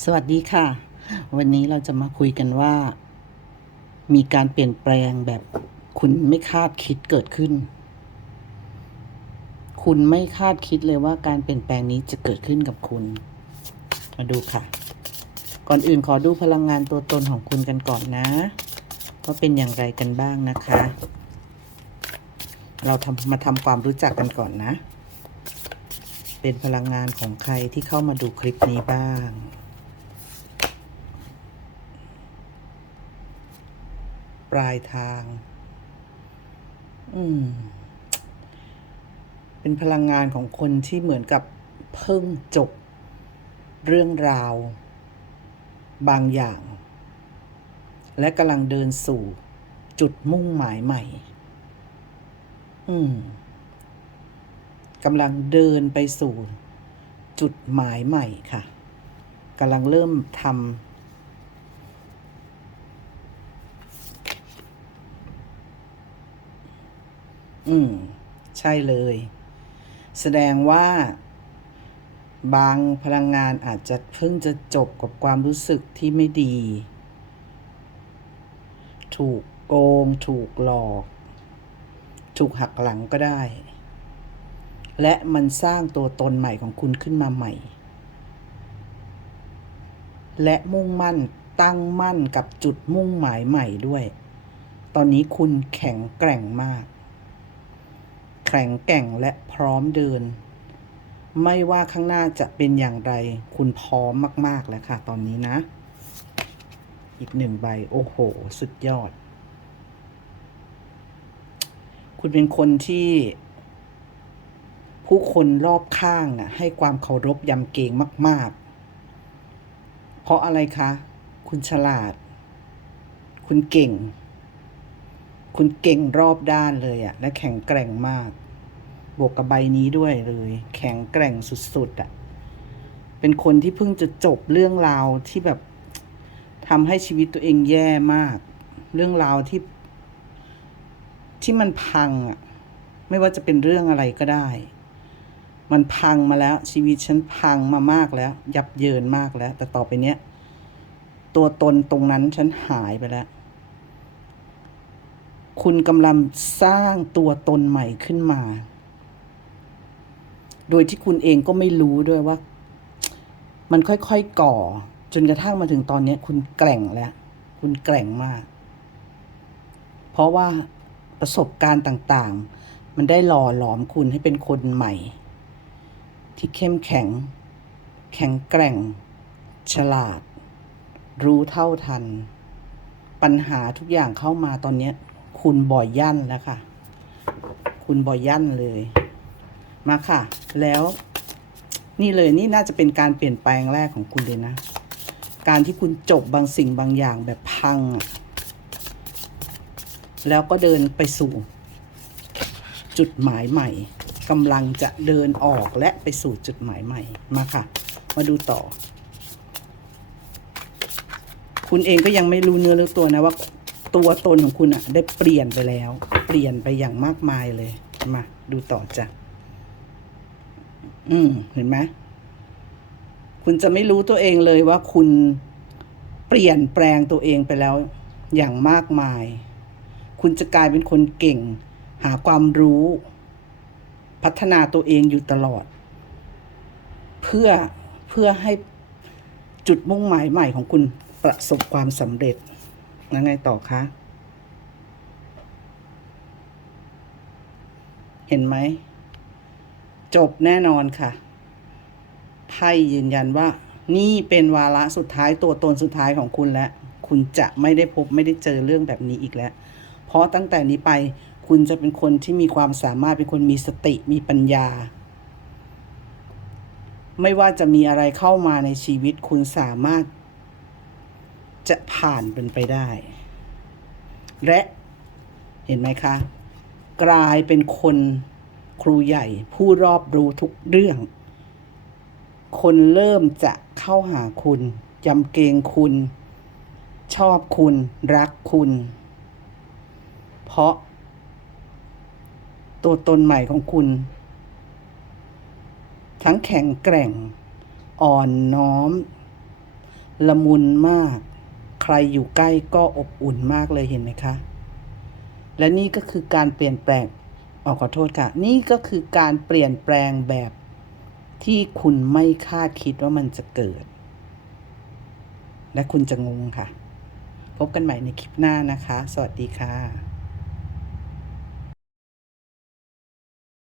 สวัสดีค่ะ วันนี้เราจะมาคุยกันว่า มีการเปลี่ยนแปลงแบบคุณไม่คาดคิดเกิดขึ้น คุณไม่คาดคิดเลยว่าการเปลี่ยนแปลงนี้จะเกิดขึ้นกับคุณ มาดูค่ะ ก่อนอื่นขอดูพลังงานตัวตนของคุณกันก่อนนะว่าเป็นอย่างไรกันบ้างนะคะ เราทำมาทำความรู้จักกันก่อนนะ เป็นพลังงานของใครที่เข้ามาดูคลิปนี้บ้าง ปลายทาง อืม เป็นพลังงานของคนที่เหมือนกับเพิ่งจบเรื่องราว บางอย่าง และกำลังเดินสู่จุดมุ่งหมายใหม่ อืมกำลังเดินไปสู่จุดหมายใหม่ค่ะกำลังเริ่มทำ อืม ใช่เลย แสดงว่า บางพลังงานอาจจะเพิ่งจะจบกับความรู้สึกที่ไม่ดี ถูกโกง ถูกหลอก ถูกหักหลังก็ได้ และมันสร้างตัวตนใหม่ของคุณขึ้นมาใหม่ และมุ่งมั่นตั้งมั่นกับจุดมุ่งหมายใหม่ด้วย ตอนนี้คุณแข็งแกร่งมาก แข็งแกร่งและพร้อมเดิน ไม่ว่าข้างหน้าจะเป็นอย่างไร คุณพร้อมมาก ๆ แล้วค่ะ ตอนนี้นะ อีกหนึ่งใบ โอ้โห สุดยอด คุณเป็นคนที่ ผู้คนรอบข้างน่ะ ให้ความเคารพยำเกรงมาก ๆ เพราะอะไรคะ คุณฉลาด คุณเก่ง คุณเก่งรอบด้านเลยอะและแข็งแกร่งมาก บวกกับใบนี้ด้วยเลย แข็งแกร่งสุดๆอะเป็นคนที่เพิ่งจะจบเรื่องราวที่แบบทำให้ชีวิตตัวเองแย่มาก เรื่องราวที่ ที่มันพังอะไม่ว่าจะเป็นเรื่องอะไรก็ได้ มันพังมาแล้ว ชีวิตฉันพังมามากแล้ว ยับเยินมากแล้ว แต่ต่อไปเนี้ย ตัวตนตรงนั้นฉันหายไปแล้ว คุณกำลังสร้างตัวตนใหม่ขึ้นมา โดยที่คุณเองก็ไม่รู้ด้วยว่า มันค่อยๆก่อ จนกระทั่งมาถึงตอนนี้คุณแกร่งแล้ว คุณแกร่งมาก เพราะว่าประสบการณ์ต่างๆ มันได้หล่อหลอมคุณให้เป็นคนใหม่ ที่เข้มแข็ง แข็งแกร่ง ฉลาด รู้เท่าทัน ปัญหาทุกอย่างเข้ามาตอนนี้ คุณบ่อยยั่นแล้วค่ะ คุณบ่อยยั่นเลย มาค่ะ แล้ว นี่เลยนี่น่าจะเป็นการเปลี่ยนแปลงแรกของคุณเลยนะ การที่คุณจบบางสิ่งบางอย่างแบบพังอะแล้วก็เดินไปสู่ จุดหมายใหม่กำลังจะเดินออกและไปสู่จุดหมายใหม่ มาค่ะ มาดูต่อ คุณเองก็ยังไม่รู้เนื้อรู้ตัวนะว่า ตัวตนของคุณอะได้เปลี่ยนไปแล้ว เปลี่ยนไปอย่างมากมายเลย มาดูต่อจ้ะ อืมเห็นไหมคุณจะไม่รู้ตัวเองเลยว่าคุณเปลี่ยนแปลงตัวเองไปแล้วอย่างมากมาย คุณจะกลายเป็นคนเก่ง หาความรู้ พัฒนาตัวเองอยู่ตลอด เพื่อเพื่อให้จุดมุ่งหมายใหม่ของคุณประสบความสำเร็จ แล้วไงต่อคะ เห็นไหม จบแน่นอนค่ะ ไพ่ยืนยันว่า นี่เป็นวาระสุดท้ายตัวตนสุดท้ายของคุณแล้ว คุณจะไม่ได้พบไม่ได้เจอเรื่องแบบนี้อีกแล้ว เพราะตั้งแต่นี้ไปคุณจะเป็นคนที่มีความสามารถเป็นคนมีสติมีปัญญา ไม่ว่าจะมีอะไรเข้ามาในชีวิตคุณสามารถ จะผ่านเป็นไปได้ และเห็นไหมคะ กลายเป็นคนครูใหญ่ผู้รอบรู้ทุกเรื่อง คนเริ่มจะเข้าหาคุณยำเกรงคุณ ชอบคุณ รักคุณ เพราะ ตัวตนใหม่ของคุณ ทั้งแข็งแกร่ง อ่อนน้อม ละมุนมาก ใครอยู่ใกล้ก็อบอุ่นมากเลยเห็นไหมคะ และนี่ก็คือการเปลี่ยนแปลงออขอโทษค่ะ นี่ก็คือการเปลี่ยนแปลงแบบที่คุณไม่คาดคิดว่ามันจะเกิด และคุณจะงงค่ะ พบกันใหม่ในคลิปหน้านะคะ สวัสดีค่ะ